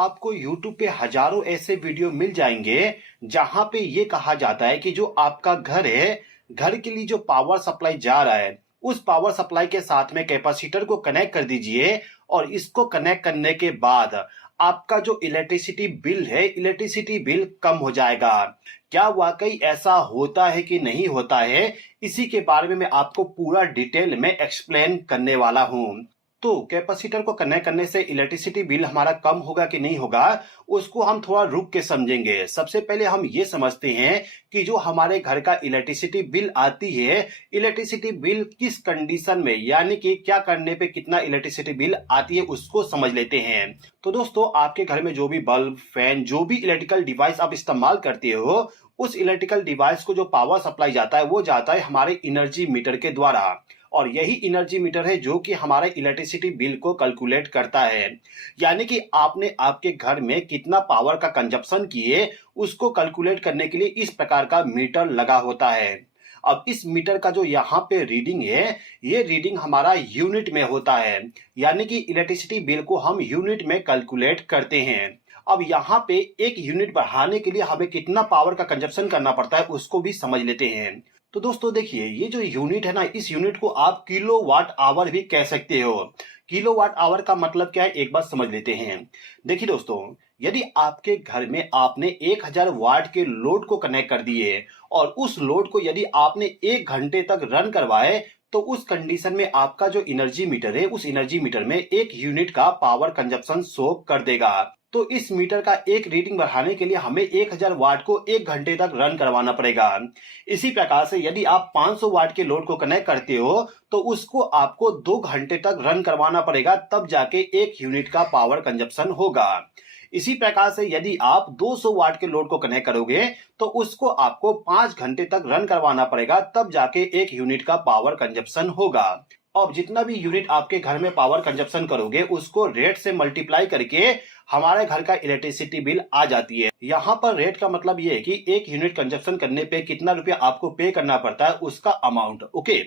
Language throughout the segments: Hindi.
आपको YouTube पे हजारों ऐसे वीडियो मिल जाएंगे जहां पे ये कहा जाता है कि जो आपका घर है, घर के लिए जो पावर सप्लाई जा रहा है, उस पावर सप्लाई के साथ में कैपेसिटर को कनेक्ट कर दीजिए और इसको कनेक्ट करने के बाद आपका जो इलेक्ट्रिसिटी बिल है, इलेक्ट्रिसिटी बिल कम हो जाएगा। क्या वाकई ऐसा होता है कि नहीं होता है, इसी के बारे में मैं आपको पूरा डिटेल में एक्सप्लेन करने वाला हूं। तो कैपेसिटर को कनेक्ट करने से इलेक्ट्रिसिटी बिल हमारा कम होगा कि नहीं होगा, उसको हम थोड़ा रुक के समझेंगे। सबसे पहले हम ये समझते हैं कि जो हमारे घर का इलेक्ट्रिसिटी बिल आती है, इलेक्ट्रिसिटी बिल किस कंडीशन में, यानी कि क्या करने पे कितना इलेक्ट्रिसिटी बिल आती है, उसको समझ लेते हैं। तो दोस्तों, आपके घर में जो भी बल्ब, फैन, जो भी इलेक्ट्रिकल डिवाइस आप इस्तेमाल करते हो, उस इलेक्ट्रिकल डिवाइस को जो पावर सप्लाई जाता है वो जाता है हमारे एनर्जी मीटर के द्वारा। और यही एनर्जी मीटर है जो कि हमारे इलेक्ट्रिसिटी बिल को कैलकुलेट करता है। यानी कि आपने आपके घर में कितना पावर का कंजप्शन किए, उसको कैलकुलेट करने के लिए इस प्रकार का मीटर लगा होता है। अब इस मीटर का जो यहाँ पे रीडिंग है, ये रीडिंग हमारा यूनिट में होता है। यानी कि इलेक्ट्रिसिटी बिल को हम यूनिट में कैलकुलेट करते हैं। अब यहाँ पे एक यूनिट बढ़ाने के लिए हमें कितना पावर का कंजप्शन करना पड़ता है, उसको भी समझ लेते हैं। तो दोस्तों देखिए, ये जो यूनिट है ना, इस यूनिट को आप किलोवाट आवर भी कह सकते हो। किलोवाट आवर का मतलब क्या है, एक बार समझ लेते हैं। देखिए दोस्तों, यदि आपके घर में आपने 1000 वाट के लोड को कनेक्ट कर दिए और उस लोड को यदि आपने 1 घंटे तक रन करवाए, तो उस कंडीशन में आपका जो एनर्जी मीटर है, उस एनर्जी मीटर में 1 यूनिट का पावर कंजप्शन शो कर देगा। तो इस मीटर का एक रीडिंग बढ़ाने के लिए हमें 1000 वाट को 1 घंटे तक रन करवाना पड़ेगा। इसी प्रकार से यदि आप 500 वाट के लोड को कनेक्ट करते हो, तो उसको आपको 2 घंटे तक रन करवाना पड़ेगा, तब जाके 1 यूनिट का पावर कंजप्शन होगा। इसी प्रकार से यदि आप 200 वाट के लोड को कनेक्ट करोगे, तो उसको आपको 5 घंटे तक रन करवाना पड़ेगा, तब जाके 1 यूनिट का पावर कंजप्शन होगा। अब जितना भी यूनिट आपके घर में पावर कंजप्शन करोगे, उसको रेट से मल्टीप्लाई करके हमारे घर का इलेक्ट्रिसिटी बिल आ जाती है। यहाँ पर रेट का मतलब ये है कि 1 यूनिट कंजप्शन करने पे कितना रुपया आपको पे करना पड़ता है, उसका अमाउंट। ओके,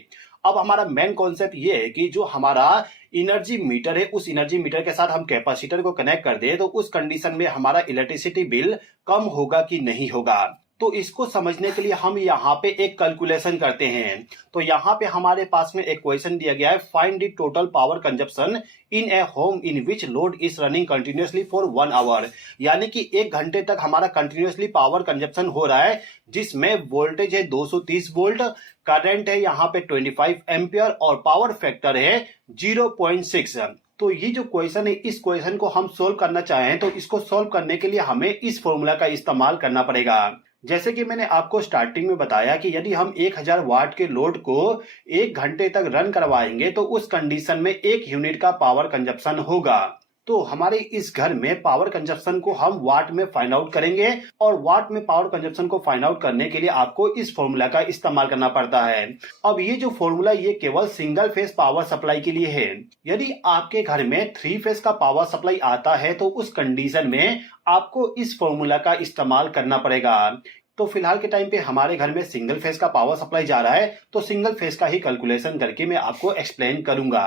अब हमारा मेन कॉन्सेप्ट ये है कि जो हमारा एनर्जी मीटर है, उस एनर्जी मीटर के साथ हम कैपेसिटर को कनेक्ट कर दे, तो उस कंडीशन में हमारा इलेक्ट्रिसिटी बिल कम होगा कि नहीं होगा। तो इसको समझने के लिए हम यहाँ पे एक कैलकुलेशन करते हैं। तो यहाँ पे हमारे पास में एक क्वेश्चन दिया गया है, find the total power consumption in a home in which load is running continuously for 1 hour. यानी कि 1 घंटे तक हमारा कंटिन्यूअसली पावर कंजप्शन हो रहा है, जिसमें वोल्टेज है 230 वोल्ट, करंट है यहाँ पे 25 एम्पियर और पावर फैक्टर है 0.6। तो ये जो क्वेश्चन है, इस क्वेश्चन को हम सोल्व करना चाहें तो इसको सोल्व करने के लिए हमें इस फॉर्मूला का इस्तेमाल करना पड़ेगा। जैसे कि मैंने आपको स्टार्टिंग में बताया कि यदि हम 1000 वाट के लोड को 1 घंटे तक रन करवाएंगे, तो उस कंडीशन में 1 यूनिट का पावर कंजप्शन होगा। तो हमारे इस घर में पावर कंजप्शन को हम वाट में फाइंड आउट करेंगे, और वाट में पावर कंजप्शन को फाइंड आउट करने के लिए आपको इस फॉर्मूला का इस्तेमाल करना पड़ता है। अब ये जो फॉर्मूला, ये केवल सिंगल फेज पावर सप्लाई के लिए है। यदि आपके घर में 3 फेज का पावर सप्लाई आता है, तो उस कंडीशन में आपको इस फॉर्मूला का इस्तेमाल करना पड़ेगा। तो फिलहाल के टाइम पे हमारे घर में सिंगल फेज का पावर सप्लाई जा रहा है, तो सिंगल फेज का ही कैलकुलेशन करके मैं आपको एक्सप्लेन करूंगा।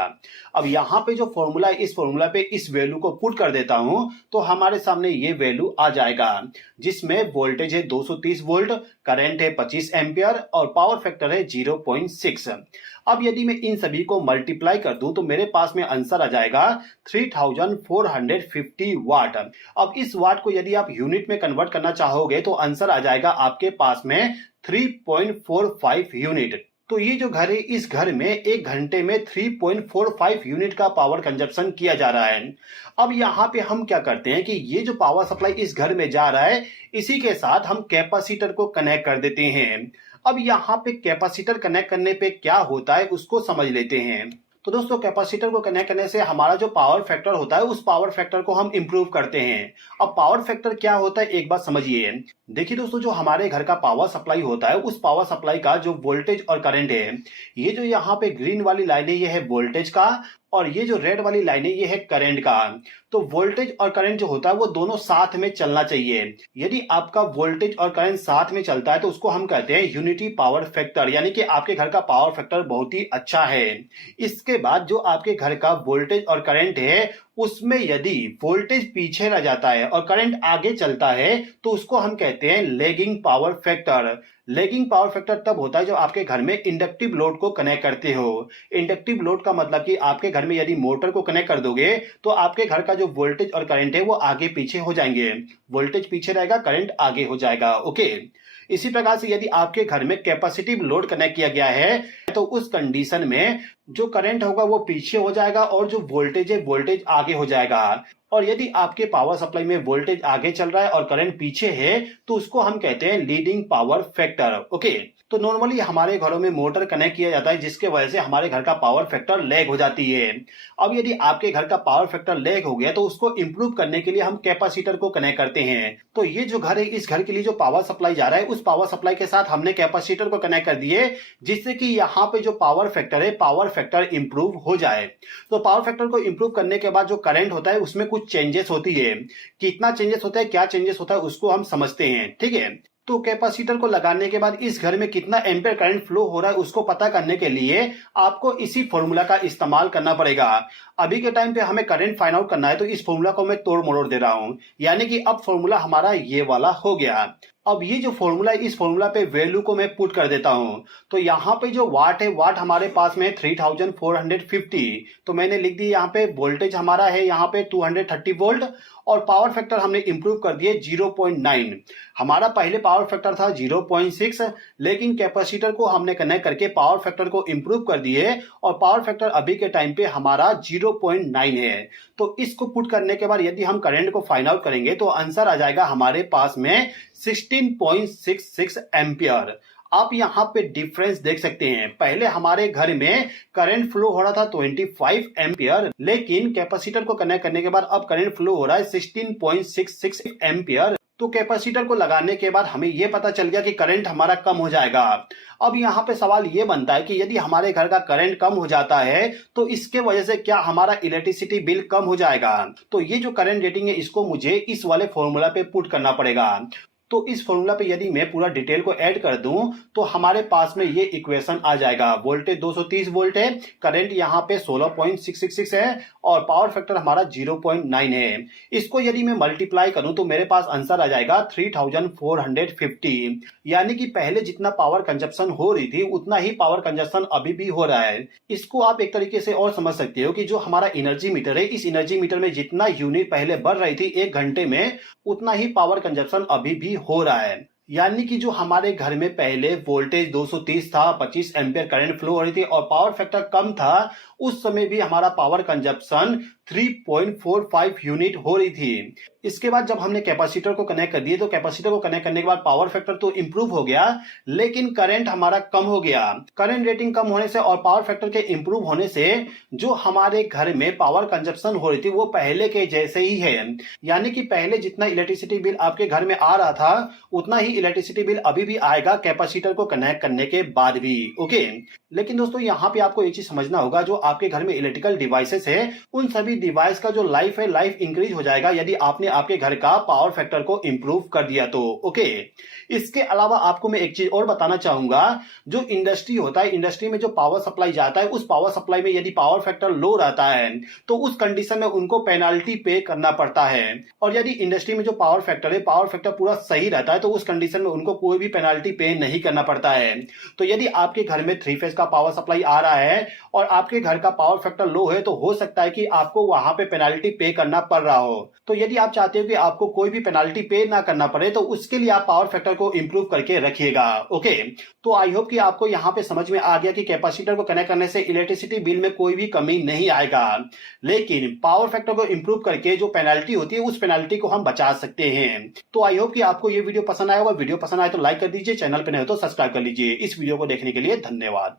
अब यहाँ पे जो फॉर्मूला है, इस फॉर्मूला पे इस वैल्यू को पुट कर देता हूं, तो हमारे सामने ये वैल्यू आ जाएगा, जिसमें वोल्टेज है 230 वोल्ट, करंट है 25 एम्पियर और पावर फैक्टर है 0.6। अब यदि मैं इन सभी को मल्टीप्लाई कर दूं, तो मेरे पास में आंसर आ जाएगा 3450 वाट। अब इस वाट को यदि आप यूनिट में कन्वर्ट करना चाहोगे, तो आंसर आ जाएगा आपके पास में 3.45 यूनिट। तो ये जो घर है, इस घर में 1 घंटे में 3.45 यूनिट का पावर कंजप्शन किया जा रहा है। अब यहाँ पे हम क्या करते हैं कि ये जो पावर सप्लाई इस घर में जा रहा है, इसी के साथ हम कैपेसिटर को कनेक्ट कर देते हैं। अब यहाँ पे कैपेसिटर कनेक्ट करने पे क्या होता है, उसको समझ लेते हैं। तो दोस्तों, कैपेसिटर को कनेक्ट करने से हमारा जो पावर फैक्टर होता है, उस पावर फैक्टर को हम इंप्रूव करते हैं। अब पावर फैक्टर क्या होता है, एक बात समझिए। देखिए दोस्तों, जो हमारे घर का पावर सप्लाई होता है, उस पावर सप्लाई का जो वोल्टेज और करंट है, ये जो यहाँ पे ग्रीन वाली लाइन है, ये है वोल्टेज का, और ये जो रेड वाली लाइन है, ये है करंट का। तो वोल्टेज और करंट जो होता है वो दोनों साथ में चलना चाहिए। यदि आपका वोल्टेज और करंट साथ में चलता है तो उसको हम कहते हैं यूनिटी पावर फैक्टर, यानी कि आपके घर का पावर फैक्टर बहुत ही अच्छा है। इसके बाद जो आपके घर का वोल्टेज और करंट है उसमें यदि वोल्टेज पीछे रह जाता है और करंट आगे चलता है तो उसको हम कहते हैं lagging power factor. Lagging power factor तब होता है जब आपके घर में इंडक्टिव लोड को कनेक्ट करते हो। इंडक्टिव लोड का मतलब कि आपके घर में यदि मोटर को कनेक्ट कर दोगे तो आपके घर का जो वोल्टेज और करंट है वो आगे पीछे हो जाएंगे। वोल्टेज पीछे रहेगा, करंट आगे हो जाएगा। ओके, इसी प्रकार से यदि आपके घर में कैपेसिटिव लोड कनेक्ट किया गया है तो उस कंडीशन में जो करंट होगा वो पीछे हो जाएगा और जो वोल्टेज है वोल्टेज आगे हो जाएगा। और यदि आपके पावर सप्लाई में वोल्टेज आगे चल रहा है और करंट पीछे है तो उसको हम कहते हैं लीडिंग पावर फैक्टर। ओके, तो नॉर्मली हमारे घरों में मोटर कनेक्ट किया जाता है जिसके वजह से हमारे घर का पावर फैक्टर लैग हो जाती है। अब यदि आपके घर का पावर फैक्टर लैग हो गया तो उसको इंप्रूव करने के लिए हम कैपेसिटर को कनेक्ट करते हैं। तो ये जो घर है, इस घर के लिए जो पावर सप्लाई जा रहा है उस पावर सप्लाई के साथ हमने कैपेसिटर को कनेक्ट कर दिए जिससे कि यहाँ पे जो पावर फैक्टर है पावर फैक्टर इंप्रूव हो जाए। तो पावर फैक्टर को इंप्रूव करने के बाद जो करंट होता है उसमें कुछ चेंजेस होती है। कितना चेंजेस होता है, क्या चेंजेस होता है उसको हम समझते हैं। ठीक है, तो कैपेसिटर को लगाने के बाद इस घर में कितना एम्पियर करंट फ्लो हो रहा है उसको पता करने के लिए आपको इसी फॉर्मूला का इस्तेमाल करना पड़ेगा। अभी के टाइम पे हमें करंट फाइंड आउट करना है तो इस फॉर्मूला को मैं तोड़ मरोड़ दे रहा हूं, यानी कि अब फॉर्मूला हमारा ये वाला हो गया। अब ये जो फॉर्मूला है इस फॉर्मूला पे वैल्यू को मैं पुट कर देता हूं। तो यहाँ पे जो वाट है, वाट हमारे पास में 3450, तो मैंने लिख दी यहाँ पे। वोल्टेज हमारा है यहाँ पे 230 वोल्ट और पावर फैक्टर हमने इंप्रूव कर दिए 0.9। हमारा पहले पावर फैक्टर था 0.6, लेकिन कैपेसिटर को हमने कनेक्ट करके पावर फैक्टर को इंप्रूव कर दिए और पावर फैक्टर अभी के टाइम पे हमारा 0.9 है। तो इसको पुट करने के बाद यदि हम करंट को फाइंड आउट करेंगे तो आंसर आ जाएगा हमारे पास में 16.66 एम्पियर। आप यहाँ पे डिफरेंस देख सकते हैं, पहले हमारे घर में करंट फ्लो हो रहा था 25 एम्पियर, लेकिन कैपेसिटर को कनेक्ट करने के बाद अब करंट फ्लो हो रहा है 16.66 एम्पियर। तो कैपेसिटर को लगाने के बाद हमें यह पता चल गया कि करंट हमारा कम हो जाएगा। अब यहाँ पे सवाल ये बनता है कि यदि हमारे घर का करंट कम हो जाता है तो इसके वजह से क्या हमारा इलेक्ट्रिसिटी बिल कम हो जाएगा? तो ये जो करंट रेटिंग है इसको मुझे इस वाले फॉर्मूला पे पुट करना पड़ेगा। तो इस फॉर्मूला पे यदि मैं पूरा डिटेल को ऐड कर दूं तो हमारे पास में ये इक्वेशन आ जाएगा। वोल्टेज 230 वोल्ट है, करंट यहाँ पे 16.666 है और पावर फैक्टर हमारा 0.9 है। इसको यदि मैं मल्टीप्लाई करूं तो मेरे पास आंसर आ जाएगा 3450, यानी कि पहले जितना पावर कंजप्शन हो रही थी उतना ही पावर कंजप्शन अभी भी हो रहा है। इसको आप एक तरीके से और समझ सकते हो कि जो हमारा एनर्जी मीटर है, इस एनर्जी मीटर में जितना यूनिट पहले बढ़ रही थी 1 घंटे में, उतना ही पावर कंजप्शन अभी भी हो रहा है। यानी कि जो हमारे घर में पहले वोल्टेज 230 था, 25 एम्पियर करंट फ्लो हो रही थी और पावर फैक्टर कम था, उस समय भी हमारा पावर कंजप्शन 3.45 यूनिट हो रही थी। इसके बाद जब हमने कैपेसिटर को कनेक्ट कर दिए तो कैपेसिटर को कनेक्ट करने के बाद पावर फैक्टर तो इंप्रूव हो गया, लेकिन करंट हमारा कम हो गया। करंट रेटिंग कम होने से और पावर फैक्टर के इंप्रूव होने से जो हमारे घर में पावर कंजप्शन हो रही थी वो पहले के जैसे ही है। यानी कि पहले जितना इलेक्ट्रिसिटी बिल आपके घर में आ रहा था उतना ही इलेक्ट्रिसिटी बिल अभी भी आएगा कैपेसिटर को कनेक्ट करने के बाद भी। ओके, लेकिन दोस्तों यहाँ पे आपको एक चीज समझना होगा, जो आपके घर में इलेक्ट्रिकल डिवाइसेस है उन सभी डिवाइस का जो लाइफ है, लाइफ इंक्रीज हो जाएगा यदि आपने आपके घर का पावर फैक्टर को इंप्रूव कर दिया तो। ओके, इसके अलावा आपको मैं एक चीज और बताना चाहूंगा, जो इंडस्ट्री होता है, इंडस्ट्री में जो पावर सप्लाई जाता है उस पावर सप्लाई में यदि पावर फैक्टर लो रहता है तो उस कंडीशन में उनको पेनाल्टी पे करना पड़ता है। और यदि इंडस्ट्री में जो पावर फैक्टर है, पावर फैक्टर पूरा सही रहता है तो उस कंडीशन में उनको कोई भी पेनाल्टी पे नहीं करना पड़ता है। तो यदि आपके घर में 3 फेज का पावर सप्लाई आ रहा है और आपके घर का पावर फैक्टर लो है तो हो सकता है कि आपको वहां पे पेनाल्टी पे करना पड़ रहा हो। तो यदि आप चाहते हो कि आपको कोई भी पेनाल्टी पे ना करना पड़े तो उसके लिए आप पावर फैक्टर को इंप्रूव करके रखिएगा। ओके, तो आई होप कि आपको यहाँ पे समझ में आ गया कि कैपेसिटर को कनेक्ट करने से इलेक्ट्रिसिटी बिल में कोई भी कमी नहीं आएगा, लेकिन पावर फैक्टर को इंप्रूव करके जो पेनाल्टी होती है उस पेनाल्टी को हम बचा सकते हैं। तो आई होप कि आपको ये वीडियो पसंद आया होगा। वीडियो पसंद आए तो लाइक कर दीजिए, चैनल पे नए हो तो सब्सक्राइब कर लीजिए। इस वीडियो को देखने के लिए धन्यवाद।